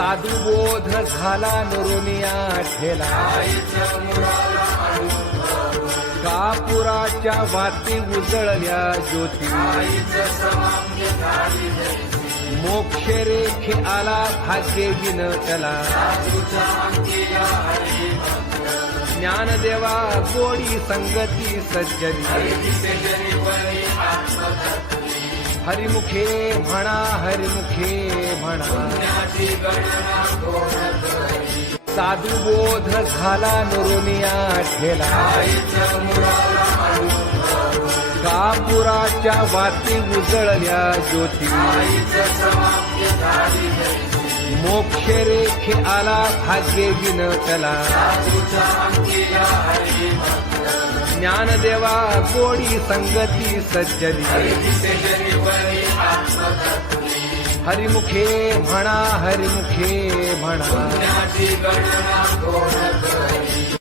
साधू बोध झाला नुरुनिया ठेला कापुराच्या वाती उजळल्या ज्योती मोक्ष रेखे आला भाग्य विनटला ज्ञानदेवा गोडी संगती सज्जनी हरिमुखे म्हणा हरिमुखे म्हणा साधू बोध झाला नुरुनिया ठेला कापुराच्या वाती उजळल्या ज्योती मोक्ष रेखे आला भाग्य विनटला ज्ञानदेवा गोडी संगती सज्जनी हरिमुखे म्हणा हरिमुखे म्हणा